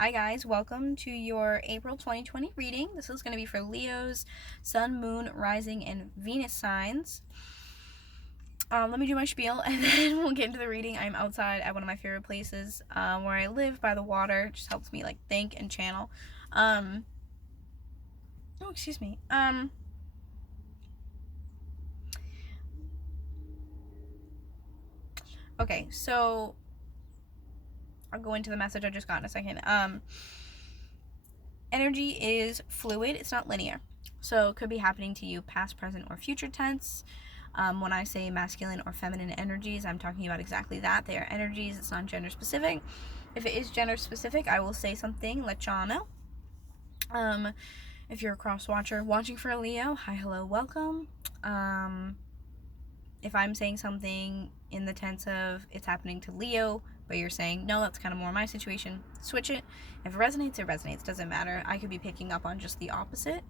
Hi guys, welcome to your April 2020 reading. This is going to be for Leo's Sun, Moon, Rising, and Venus signs. Let me do my spiel and then we'll get into the reading. I'm outside at one of my favorite places where I live by the water. It just helps me like think and channel. Oh, excuse me. Okay, so I'll go into the message I just got in a second. Energy is fluid, it's not linear. So it could be happening to you past, present, or future tense. When I say masculine or feminine energies, I'm talking about exactly that. They are energies, it's not gender specific. If it is gender specific, I will say something, let y'all know. If you're a cross watcher watching for a Leo, hi, hello, welcome. If I'm saying something in the tense of it's happening to Leo, but you're saying, no, that's kind of more my situation, switch it. If it resonates, it resonates. Doesn't matter. I could be picking up on just the opposite.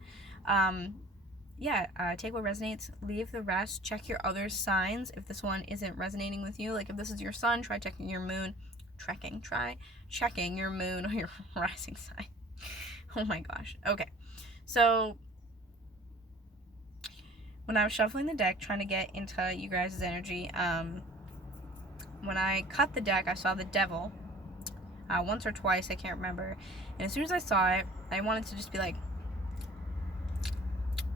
Take what resonates, leave the rest. Check your other signs if this one isn't resonating with you. Like if this is your sun, try checking your moon. Try checking your moon or your rising sign. Oh my gosh. Okay. So when I was shuffling the deck, trying to get into you guys' energy, when I cut the deck, I saw the devil once or twice, I can't remember. And as soon as I saw it, I wanted to just be like,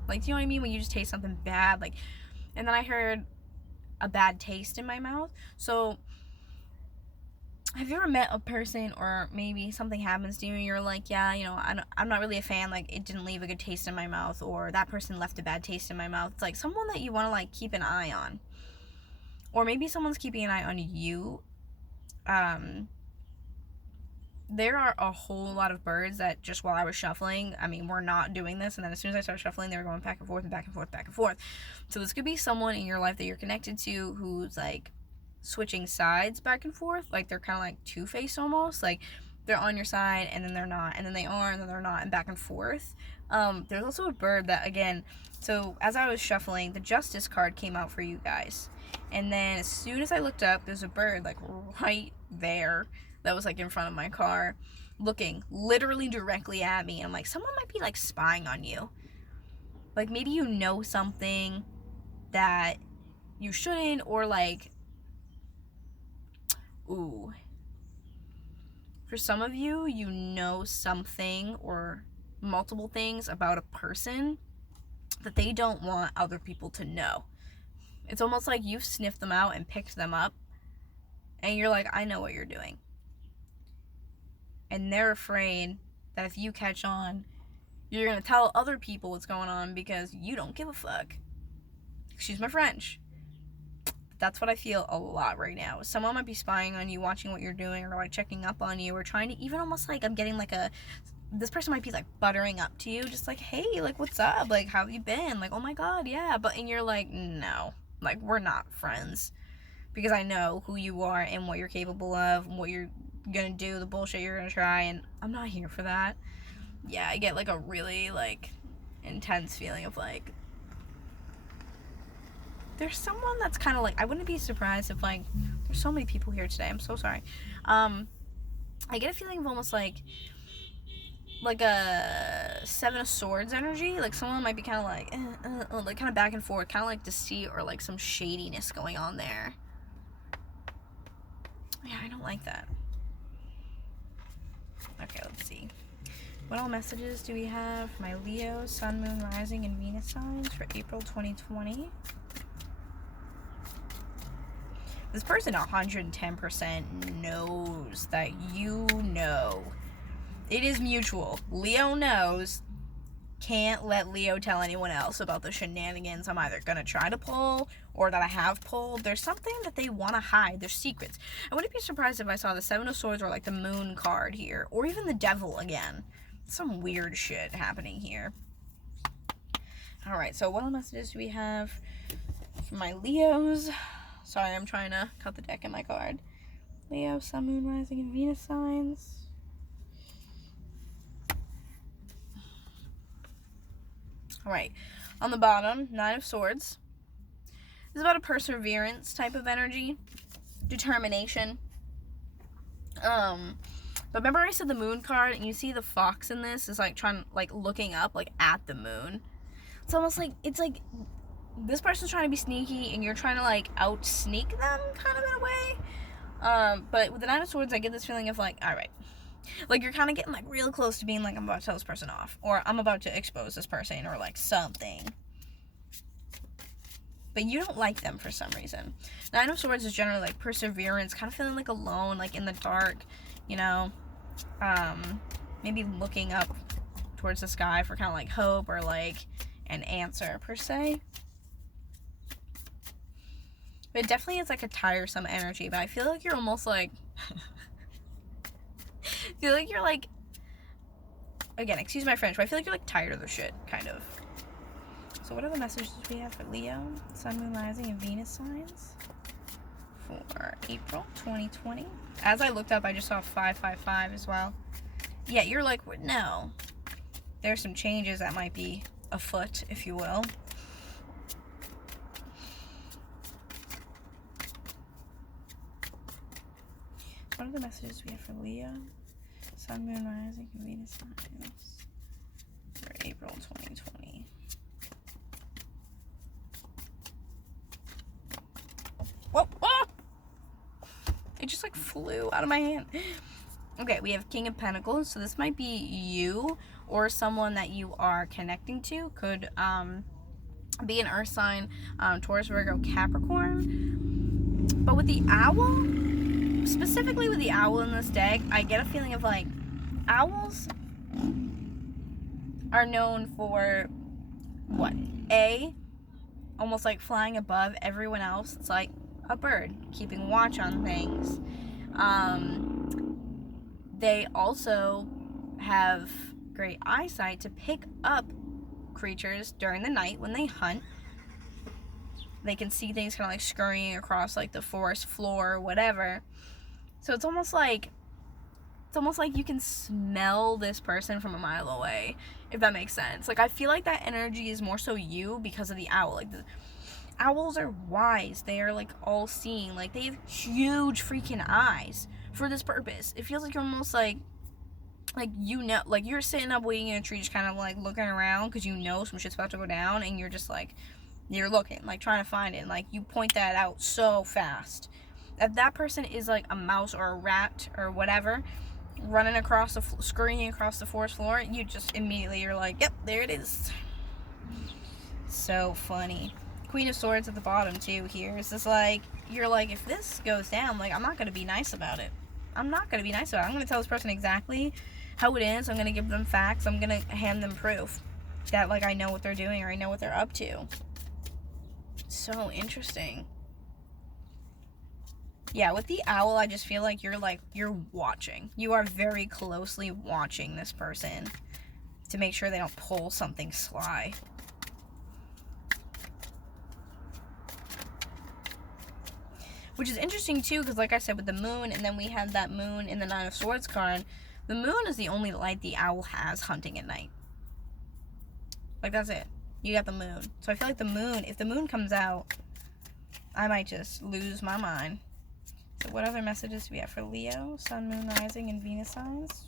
do you know what I mean? When you just taste something bad, like, and then I heard a bad taste in my mouth. So have you ever met a person or maybe something happens to you and you're like, yeah, you know, I'm not really a fan, like it didn't leave a good taste in my mouth, or that person left a bad taste in my mouth. It's like someone that you want to like keep an eye on, or maybe someone's keeping an eye on you. There are a whole lot of birds that just while I was shuffling, I mean, we're not doing this, and then as soon as I started shuffling, they were going back and forth and back and forth, back and forth. So this could be someone in your life that you're connected to who's like switching sides back and forth, like they're kind of like two-faced almost, like they're on your side and then they're not, and then they are and then they're not, and back and forth. There's also a bird that, again, so as I was shuffling, the Justice card came out for you guys, and then as soon as I looked up, there's a bird like right there that was like in front of my car looking literally directly at me, and I'm like, someone might be like spying on you, like maybe you know something that you shouldn't, or like, ooh, for some of you, you know something or multiple things about a person that they don't want other people to know. It's almost like you've sniffed them out and picked them up, and you're like, I know what you're doing. And they're afraid that if you catch on, you're going to tell other people what's going on because you don't give a fuck. Excuse my French. That's what I feel a lot right now. Someone might be spying on you, watching what you're doing, or like checking up on you, or trying to even almost like, I'm getting like this person might be like buttering up to you, just like, hey, like what's up, like how have you been, like oh my god, yeah, and you're like, no, like we're not friends, because I know who you are and what you're capable of and what you're gonna do, the bullshit you're gonna try, and I'm not here for that. Yeah, I get like a really like intense feeling of like there's someone that's kind of like, I wouldn't be surprised if like, there's so many people here today, I'm so sorry. I get a feeling of almost like a Seven of Swords energy, like someone might be kind of like kind of back and forth, kind of like deceit or like some shadiness going on there. Yeah, I don't like that. Okay, let's see. What all messages do we have for my Leo, Sun, Moon, Rising, and Venus signs for April 2020? This person 110% knows that you know. It is mutual. Leo knows. Can't let Leo tell anyone else about the shenanigans I'm either going to try to pull or that I have pulled. There's something that they want to hide. There's secrets. I wouldn't be surprised if I saw the Seven of Swords or like the Moon card here, or even the Devil again. Some weird shit happening here. Alright, so what messages do we have for my Leos? Sorry, I'm trying to cut the deck in my card. Leo, Sun, Moon, Rising, and Venus signs. Alright, on the bottom, Nine of Swords. This is about a perseverance type of energy. Determination. But remember I said the moon card, and you see the fox in this is like trying, like looking up like at the moon. It's almost like, it's like this person's trying to be sneaky and you're trying to like out sneak them kind of in a way. But with the Nine of Swords, I get this feeling of like, all right, like you're kind of getting like real close to being like, I'm about to tell this person off, or I'm about to expose this person, or like something. But you don't like them for some reason. Nine of Swords is generally like perseverance, kind of feeling like alone, like in the dark, you know, maybe looking up towards the sky for kind of like hope or like an answer per se. But it definitely is like a tiresome energy, but I feel like you're almost like I feel like you're like, again, excuse my French, but I feel like you're like tired of the shit, kind of. So what are the messages we have for Leo, Sun, Moon, Rising, and Venus signs for April 2020? As I looked up, I just saw 555 as well. Yeah, you're like, no. There's some changes that might be afoot, if you will. What are the messages we have for Leo, Sun, Moon, Rising, and Venus signs for April 2020? Whoa! Oh! It just like flew out of my hand. Okay, we have King of Pentacles, so this might be you or someone that you are connecting to. Could be an earth sign, Taurus, Virgo, Capricorn. But with the owl, specifically with the owl in this deck, I get a feeling of like, owls are known for what? Almost like flying above everyone else. It's like a bird, keeping watch on things. They also have great eyesight to pick up creatures during the night when they hunt. They can see things kind of like scurrying across like the forest floor or whatever. So it's almost like you can smell this person from a mile away, if that makes sense. Like I feel like that energy is more so you because of the owl. Like the owls are wise. They are like all seeing. Like they have huge freaking eyes for this purpose. It feels like you're almost like you know, like you're sitting up waiting in a tree just kind of like looking around because you know some shit's about to go down, and you're just like, you're looking, like trying to find it, and like you point that out so fast. If that person is like a mouse or a rat or whatever running across scurrying across the forest floor, you just immediately, you're like, yep, there it is. So funny. Queen of Swords at the bottom too here. It's just like, you're like, if this goes down, like I'm not going to be nice about it. I'm not going to be nice about it. I'm going to tell this person exactly how it is. I'm going to give them facts. I'm going to hand them proof that like I know what they're doing or I know what they're up to. So interesting. Yeah, with the owl, I just feel like you're watching. You are very closely watching this person to make sure they don't pull something sly. Which is interesting too, because like I said, with the moon, and then we had that moon in the Nine of Swords card, the moon is the only light the owl has hunting at night. Like, that's it. You got the moon. So I feel like the moon, if the moon comes out, I might just lose my mind. So what other messages do we have for Leo, Sun, Moon, Rising, and Venus signs?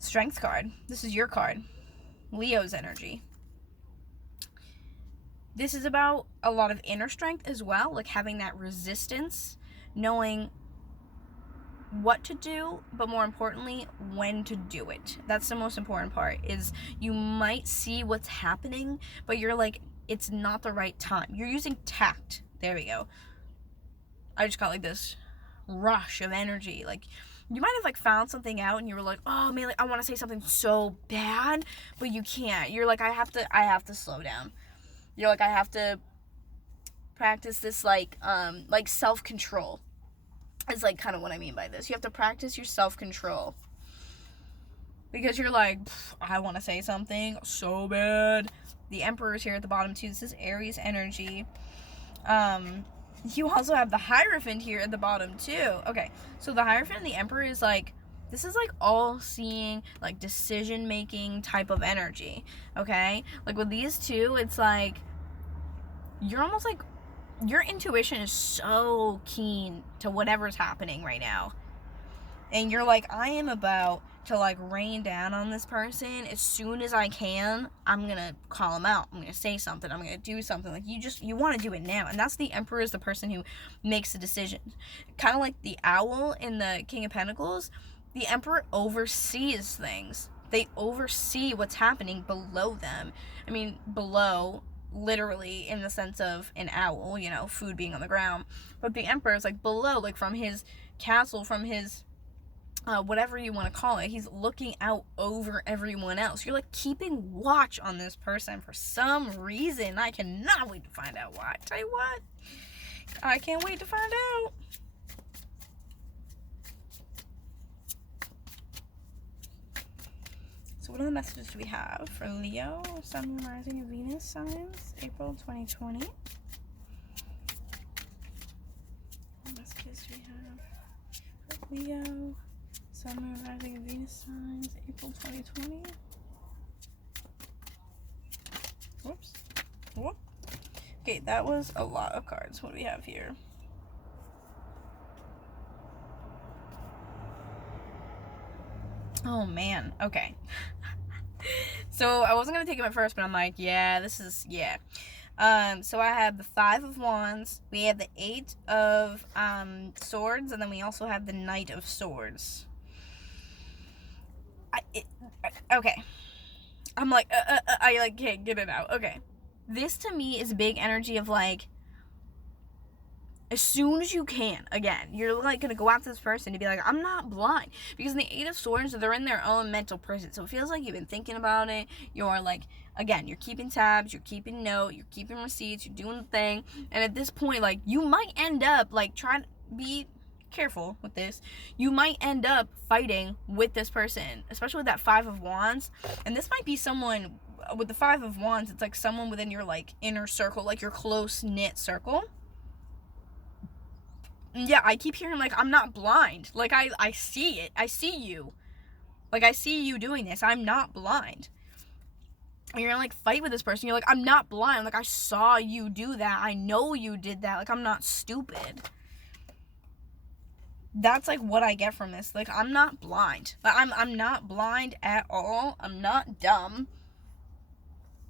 Strength card. This is your card. Leo's energy. This is about a lot of inner strength as well, like having that resistance, knowing what to do, but more importantly, when to do it. That's the most important part, is you might see what's happening, but you're like, it's not the right time. You're using tact. There we go. I just got like this rush of energy. Like, you might have like found something out and you were like, oh man, like I want to say something so bad, but you can't. You're like, I have to slow down. You're like, I have to practice this like self-control. Is like kind of what I mean by this. You have to practice your self-control. Because you're like, I want to say something so bad. The Emperor's here at the bottom too. This is Aries energy. You also have the Hierophant here at the bottom too. Okay, so the Hierophant and the Emperor is like, this is like all-seeing, like decision-making type of energy. Okay, like with these two, it's like you're almost like, your intuition is so keen to whatever's happening right now. And you're like, I am about to like rain down on this person. As soon as I can, I'm gonna call him out. I'm gonna say something. I'm gonna do something. Like, you want to do it now. And that's the Emperor, is the person who makes the decisions. Kind of like the Owl in the King of Pentacles. The Emperor oversees things. They oversee what's happening below them. I mean, below, literally, in the sense of an owl, you know, food being on the ground. But the Emperor is like below, like from his castle, from his whatever you want to call it. He's looking out over everyone else. You're like keeping watch on this person for some reason. I cannot wait to find out why. Tell you what, I can't wait to find out. So what are the messages do we have for Leo, Sun, Moon, Rising, and Venus signs, April 2020? What messages do we have for Leo, Sun, Moon, Rising, and Venus signs, April 2020? Whoops. Whoop. Okay, that was a lot of cards. What do we have here? Oh, man. Okay. So I wasn't going to take him at first, but I'm like, yeah, this is, yeah. So I have the 5 of Wands. We have the 8 of Swords. And then we also have the Knight of Swords. Okay. I'm like, I like can't get it out. Okay. This to me is a big energy of like, as soon as you can, again, you're like gonna go after this person to be like, I'm not blind. Because in the 8 of Swords, they're in their own mental prison. So it feels like you've been thinking about it. You're like, again, you're keeping tabs, you're keeping note, you're keeping receipts, you're doing the thing. And at this point, like, you might end up like trying to be careful with this. You might end up fighting with this person, especially with that 5 of Wands. And this might be someone with the 5 of Wands. It's like someone within your like inner circle, like your close knit circle. Yeah, I keep hearing, like, I'm not blind. Like, I see it. I see you. Like, I see you doing this. I'm not blind. And you're gonna, like, fight with this person. You're like, I'm not blind. Like, I saw you do that. I know you did that. Like, I'm not stupid. That's, like, what I get from this. Like, I'm not blind. Like, I'm not blind at all. I'm not dumb.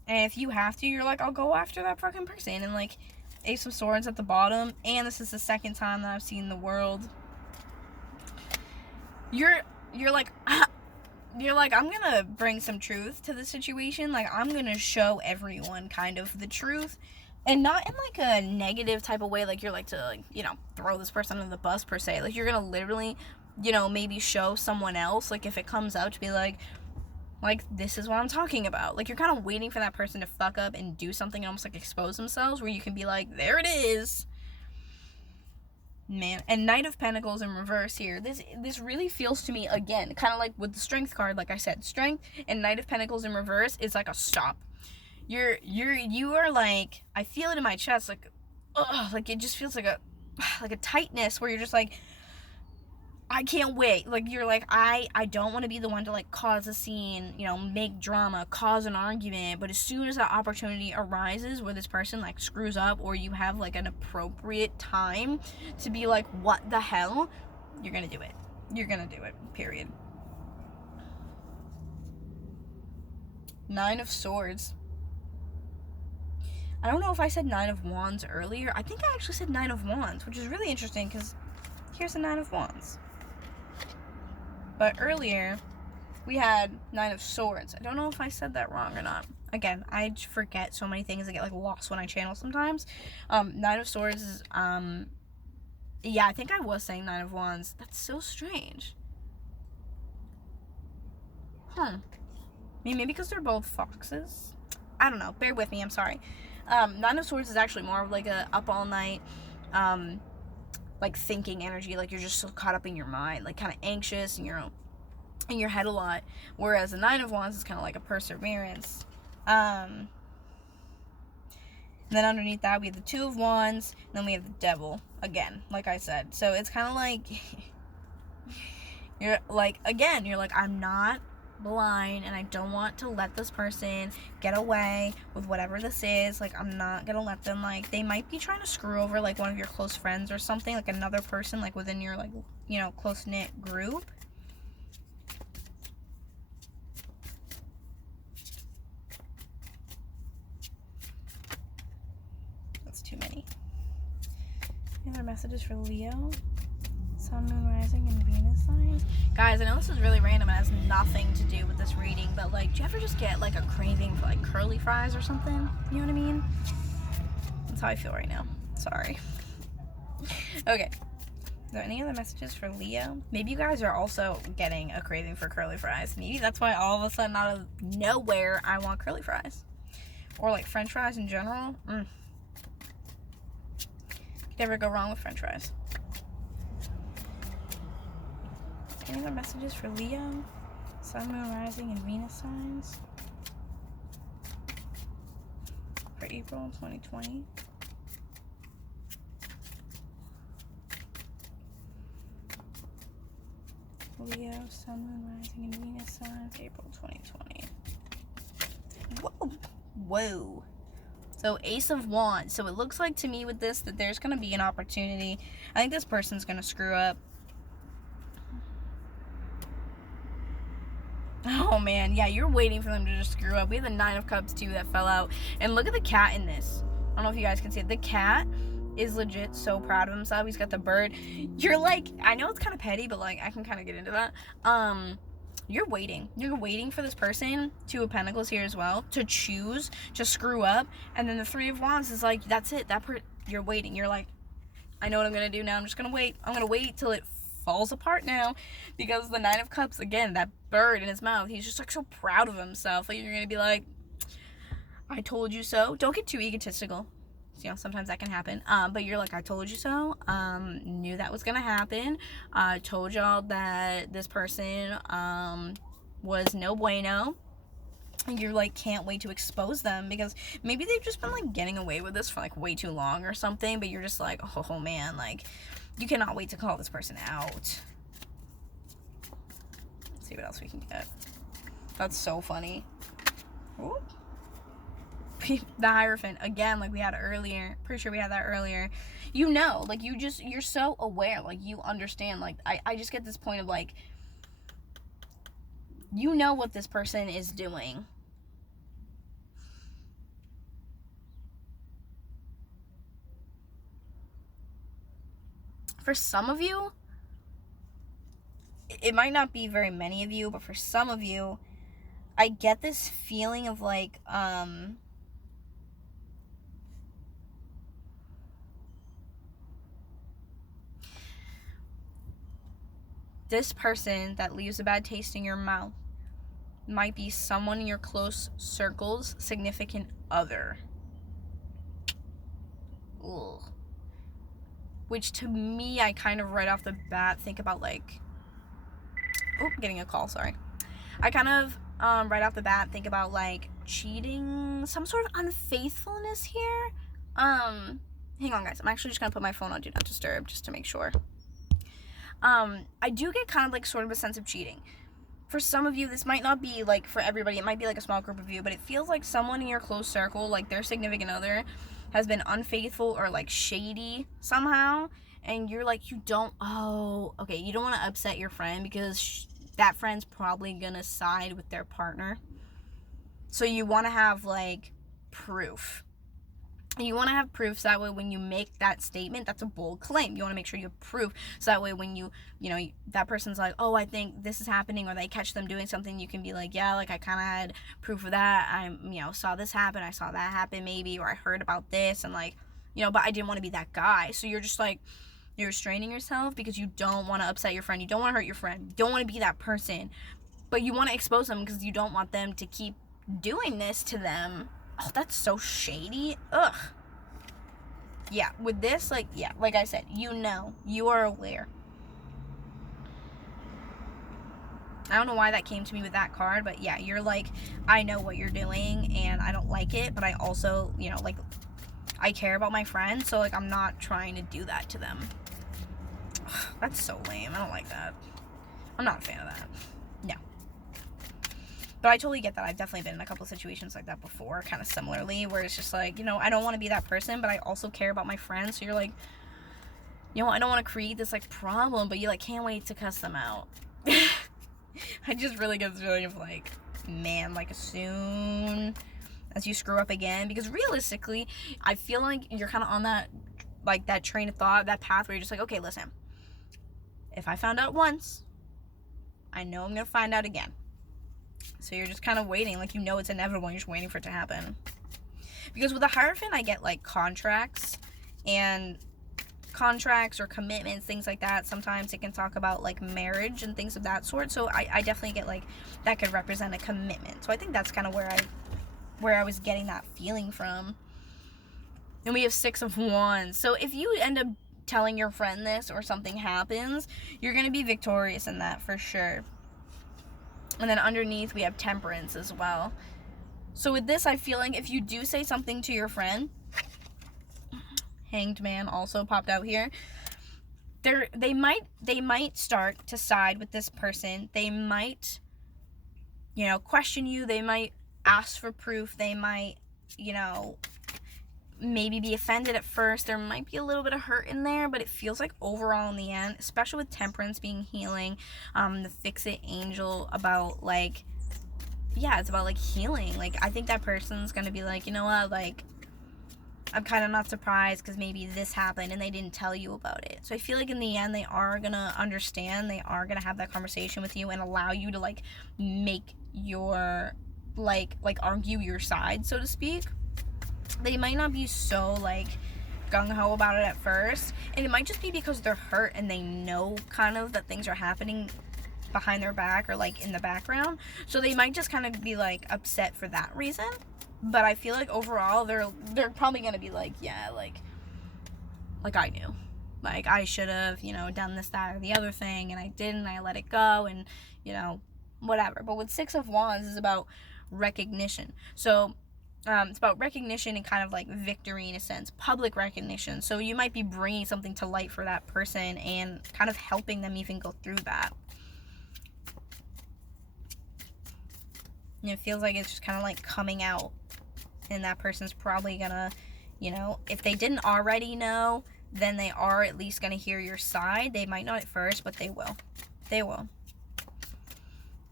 And if you have to, you're like, I'll go after that fucking person. And, like, Ace of Swords at the bottom, and this is the second time that I've seen the world. You're like, I'm gonna bring some truth to the situation. Like, I'm gonna show everyone kind of the truth, and not in like a negative type of way. Like, you're like to, like, you know, throw this person under the bus per se. Like, you're gonna literally, you know, maybe show someone else, like, if it comes out to be like, this is what I'm talking about. Like, you're kind of waiting for that person to fuck up and do something and almost, like, expose themselves, where you can be like, there it is. Man. And Knight of Pentacles in reverse here. This really feels to me, again, kind of like with the Strength card, like I said. Strength and Knight of Pentacles in reverse is like a stop. You are like, I feel it in my chest, like, ugh, like it just feels like a tightness where you're just like, I can't wait. Like, you're like, I don't want to be the one to, like, cause a scene, you know, make drama, cause an argument. But as soon as that opportunity arises where this person, like, screws up, or you have, like, an appropriate time to be like, what the hell? You're gonna do it. You're gonna do it. Period. 9 of Swords. I don't know if I said 9 of Wands earlier. I think I actually said 9 of Wands, which is really interesting because here's the 9 of Wands. But earlier, we had 9 of Swords. I don't know if I said that wrong or not. Again, I forget so many things. I get, like, lost when I channel sometimes. 9 of Swords is, yeah, I think I was saying 9 of Wands. That's so strange. I mean, maybe because they're both foxes? I don't know. Bear with me. I'm sorry. 9 of Swords is actually more of, like, a up all night, like, thinking energy. Like, you're just so caught up in your mind, like, kind of anxious and you're in your head a lot. Whereas the 9 of Wands is kind of like a perseverance. And then underneath that we have the 2 of Wands, and then we have the Devil again, like I said. So it's kind of like you're like, again, you're like, I'm not blind, and I don't want to let this person get away with whatever this is. Like, I'm not gonna let them, like, they might be trying to screw over, like, one of your close friends or something, like another person, like, within your, like, you know, close-knit group. That's too many. Any other messages for Leo? Sun, Moon, Rising, and Venus signs. Guys, I know this is really random and has nothing to do with this reading, but, like, do you ever just get, like, a craving for, like, curly fries or something? You know what I mean? That's how I feel right now. Sorry. Okay. Are there any other messages for Leo? Maybe you guys are also getting a craving for curly fries. Maybe that's why all of a sudden, out of nowhere, I want curly fries. Or, like, French fries in general. You never go wrong with French fries. Any other messages for Leo? Sun, Moon, Rising, and Venus signs for April 2020. Leo, Sun, Moon, Rising, and Venus signs, April 2020. Whoa! Whoa! So, Ace of Wands. So, it looks like to me with this that there's going to be an opportunity. I think this person's going to screw up. Oh, man. Yeah, you're waiting for them to just screw up. We have the Nine of Cups, too, that fell out. And look at the cat in this. I don't know if you guys can see it. The cat is legit so proud of himself. He's got the bird. You're like, I know it's kind of petty, but, like, I can kind of get into that. You're waiting. You're waiting for this person, Two of Pentacles here as well, to choose to screw up. And then the Three of Wands is like, that's it. You're waiting. You're like, I know what I'm going to do now. I'm just going to wait. I'm going to wait till it falls apart now, because the Nine of Cups, again, that bird in his mouth, he's just like so proud of himself. Like, you're gonna be like, I told you so. Don't get too egotistical, you know, sometimes that can happen, but you're like, I told you so. Knew that was gonna happen. Told y'all that this person was no bueno. And you're like, can't wait to expose them, because maybe they've just been like getting away with this for like way too long or something, but you're just like, oh man, like, you cannot wait to call this person out. Let's see what else we can get. That's so funny. Ooh. The Hierophant, again, like we had earlier. Pretty sure we had that earlier. You know, like, you're so aware, like, you understand, like, I just get this point of, like, you know what this person is doing. For some of you, it might not be very many of you, but for some of you, I get this feeling of, like, this person that leaves a bad taste in your mouth might be someone in your close circle's significant other. Ugh. Which, to me, I kind of right off the bat think about, like, oh, getting a call, sorry. I kind of right off the bat think about, like, cheating, some sort of unfaithfulness here. Hang on, guys. I'm actually just gonna put my phone on Do Not Disturb just to make sure. I do get kind of, like, sort of a sense of cheating. For some of you, this might not be, like, for everybody. It might be, like, a small group of you, but it feels like someone in your close circle, like, their significant other, has been unfaithful or, like, shady somehow, and you're like, you don't want to upset your friend, because that friend's probably gonna side with their partner. So you want to have, like, proof. You want to have proof, so that way when you make that statement, that's a bold claim. You want to make sure you have proof, so that way when you know, that person's like, oh, I think this is happening, or they catch them doing something, you can be like, yeah, like, I kind of had proof of that. I, saw this happen, I saw that happen maybe, or I heard about this, and, like, but I didn't want to be that guy. So you're just, like, you're restraining yourself because you don't want to upset your friend. You don't want to hurt your friend. You don't want to be that person. But you want to expose them because you don't want them to keep doing this to them. Oh, that's so shady. Ugh. Yeah, with this, like, yeah, like I said, you are aware. I don't know why that came to me with that card, but yeah, you're like, I know what you're doing, and I don't like it, but I also, like, I care about my friends, so, like, I'm not trying to do that to them. Ugh, that's so lame. I don't like that. I'm not a fan of that. No. But I totally get that. I've definitely been in a couple situations like that before, kind of similarly, where it's just like, you know, I don't want to be that person, but I also care about my friends. So you're like, you know, I don't want to create this, like, problem, but you, like, can't wait to cuss them out. I just really get this feeling of, like, man, like, as soon as you screw up again, because realistically, I feel like you're kind of on that, like, that train of thought, that path where you're just like, okay, listen, if I found out once, I know I'm going to find out again. So you're just kind of waiting, like, you know it's inevitable, you're just waiting for it to happen. Because with the Hierophant, I get, like, contracts or commitments, things like that. Sometimes it can talk about, like, marriage and things of that sort. So I definitely get, like, that could represent a commitment. So I think that's kind of where I was getting that feeling from. And we have 6 of Wands. So if you end up telling your friend this or something happens, you're going to be victorious in that for sure. And then underneath we have Temperance as well. So with this, I feel like if you do say something to your friend, Hanged Man also popped out here, they might start to side with this person. They might, you know, question you. They might ask for proof. They might, you know, maybe be offended at first. There might be a little bit of hurt in there, but it feels like overall in the end, especially with Temperance being healing, the Fix-It Angel about, like, yeah, it's about, like, healing. Like, I think that person's gonna be like, you know what, like, I'm kind of not surprised because maybe this happened and they didn't tell you about it. So I feel like in the end, they are gonna understand. They are gonna have that conversation with you and allow you to, like, make your, like argue your side, so to speak. They might not be so, like, gung-ho about it at first, and it might just be because they're hurt and they know kind of that things are happening behind their back or, like, in the background, so they might just kind of be, like, upset for that reason. But I feel like overall they're probably gonna be like, yeah, like I knew, like, I should have, you know, done this, that, or the other thing, and I didn't. I let it go, and, you know, whatever. But with 6 of Wands is about recognition. So it's about recognition and kind of, like, victory in a sense, public recognition. So you might be bringing something to light for that person and kind of helping them even go through that. And it feels like it's just kind of, like, coming out, and that person's probably gonna, you know, if they didn't already know, then they are at least gonna hear your side. They might not at first, but they will. They will.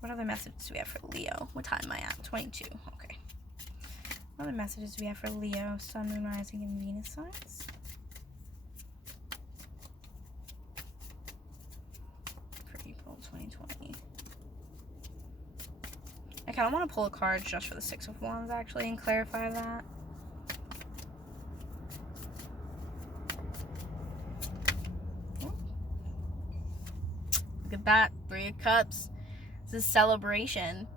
What other messages do we have for Leo? What time am I at? 22. Okay. What other messages do we have for Leo, Sun, Moon, Rising, and Venus signs? For April 2020. I kind of want to pull a card just for the 6 of Wands, actually, and clarify that. Look at that. 3 of Cups. This is celebration.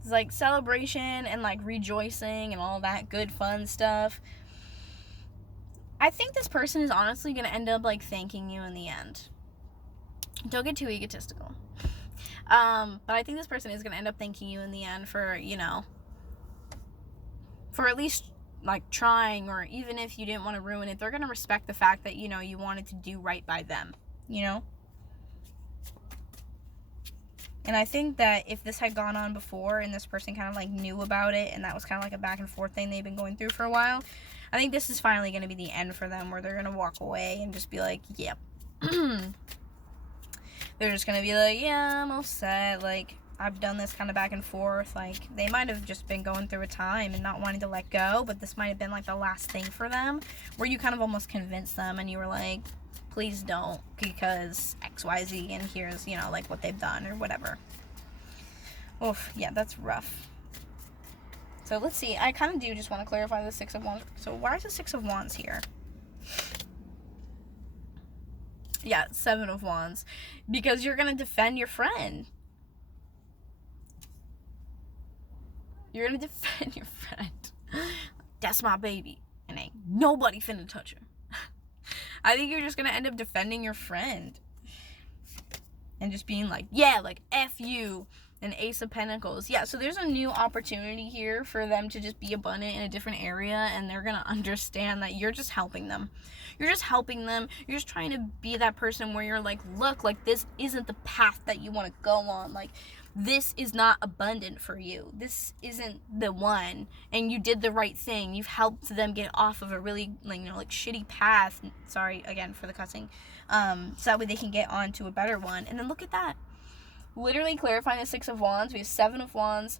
It's like celebration and, like, rejoicing and all that good fun stuff. I think this person is honestly going to end up, like, thanking you in the end. Don't get too egotistical. But I think this person is going to end up thanking you in the end for, you know, for at least, like, trying, or even if you didn't want to ruin it, they're going to respect the fact that, you know, you wanted to do right by them, you know? And I think that if this had gone on before and this person kind of, like, knew about it and that was kind of like a back and forth thing they've been going through for a while, I think this is finally going to be the end for them, where they're going to walk away and just be like, yep. They're just going to be like, yeah, I'm all set. Like, I've done this kind of back and forth. Like, they might have just been going through a time and not wanting to let go, but this might have been, like, the last thing for them, where you kind of almost convinced them and you were like, please don't, because XYZ, and here's, you know, like, what they've done or whatever. Oof, yeah, that's rough. So let's see. I kind of do just want to clarify the 6 of Wands. So why is the 6 of Wands here? Yeah, 7 of Wands. Because you're going to defend your friend. You're going to defend your friend. That's my baby. And ain't nobody finna touch her. I think you're just going to end up defending your friend. And just being like, yeah, like, F you. And Ace of Pentacles. Yeah, so there's a new opportunity here for them to just be abundant in a different area, and they're going to understand that you're just helping them. You're just helping them. You're just trying to be that person where you're like, look, like, this isn't the path that you want to go on. Like, this is not abundant for you. This isn't the one, and you did the right thing. You've helped them get off of a really, like, shitty path. Sorry again for the cussing. So that way they can get on to a better one. And then look at that. Literally clarifying the Six of Wands. We have Seven of Wands.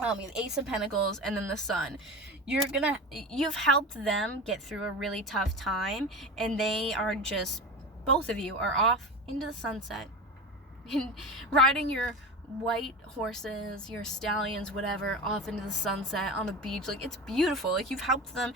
We have Ace of Pentacles, and then the Sun. You've helped them get through a really tough time, and they are just, both of you are off into the sunset, riding your white horses, your stallions, whatever, off into the sunset on the beach. Like, it's beautiful. Like, you've helped them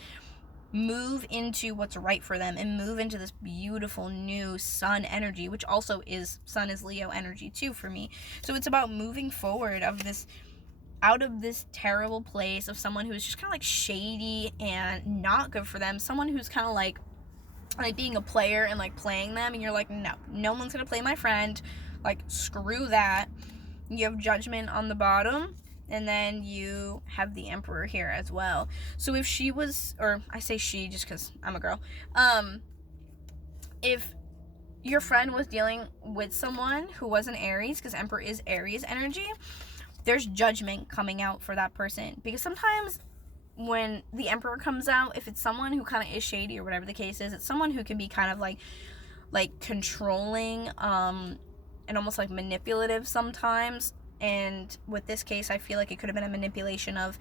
move into what's right for them and move into this beautiful new sun energy, which also is, sun is Leo energy too for me. So it's about moving forward out of this terrible place of someone who's just kind of like shady and not good for them, someone who's kind of like being a player and like playing them, and you're like, no one's gonna play my friend, like, screw that. You have Judgment on the bottom, and then you have the Emperor here as well. So if she was, or I say she just because I'm a girl, if your friend was dealing with someone who was an Aries, because Emperor is Aries energy, there's judgment coming out for that person. Because sometimes when the Emperor comes out, if it's someone who kind of is shady or whatever the case is, it's someone who can be kind of like controlling, and almost like manipulative sometimes. And with this case, I feel like it could have been a manipulation of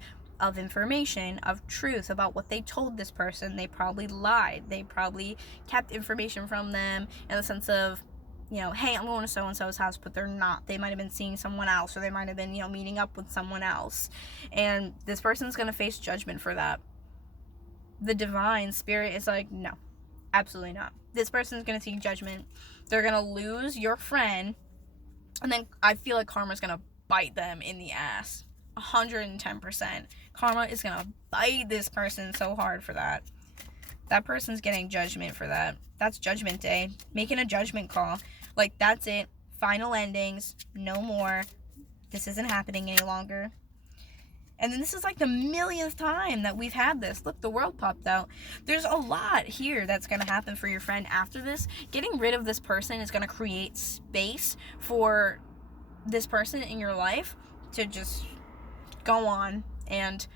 information, of truth about what they told this person. They probably lied. They probably kept information from them in the sense of, hey, I'm going to so-and-so's house, but they're not. They might have been seeing someone else, or they might have been, meeting up with someone else. And this person's going to face judgment for that. The divine spirit is like, no, absolutely not. This person's going to take judgment. They're going to lose your friend, and then I feel like karma's going to bite them in the ass. 110%. Karma is going to bite this person so hard for that. That person's getting judgment for that. That's judgment day. Making a judgment call. Like, that's it. Final endings. No more. This isn't happening any longer. And then this is like the millionth time that we've had this. Look, the world popped out. There's a lot here that's going to happen for your friend after this. Getting rid of this person is going to create space for this person in your life to just go on and,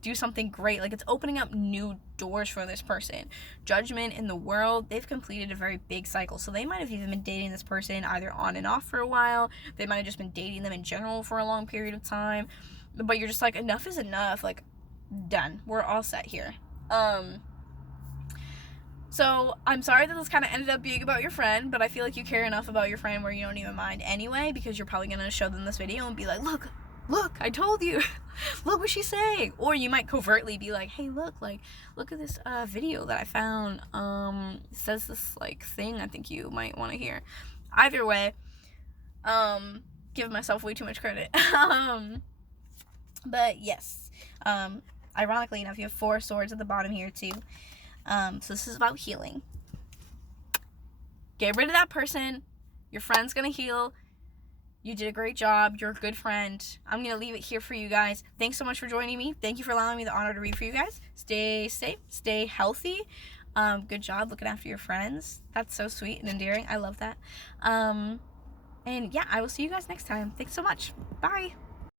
do something great. Like, it's opening up new doors for this person. Judgment in the world, they've completed a very big cycle. So they might have even been dating this person either on and off for a while. They might have just been dating them in general for a long period of time. But you're just like, enough is enough. Like, done. We're all set here. So I'm sorry that this kind of ended up being about your friend, but I feel like you care enough about your friend where you don't even mind anyway, because you're probably going to show them this video and be like, look, I told you. Look what she's saying. Or you might covertly be like, hey, look at this video that I found. It says this thing I think you might want to hear. Either way, giving myself way too much credit. But yes, ironically enough, you have 4 swords at the bottom here too. So this is about healing. Get rid of that person. Your friend's gonna heal. You did a great job. You're a good friend. I'm going to leave it here for you guys. Thanks so much for joining me. Thank you for allowing me the honor to read for you guys. Stay safe. Stay healthy. Good job looking after your friends. That's so sweet and endearing. I love that. And yeah, I will see you guys next time. Thanks so much. Bye.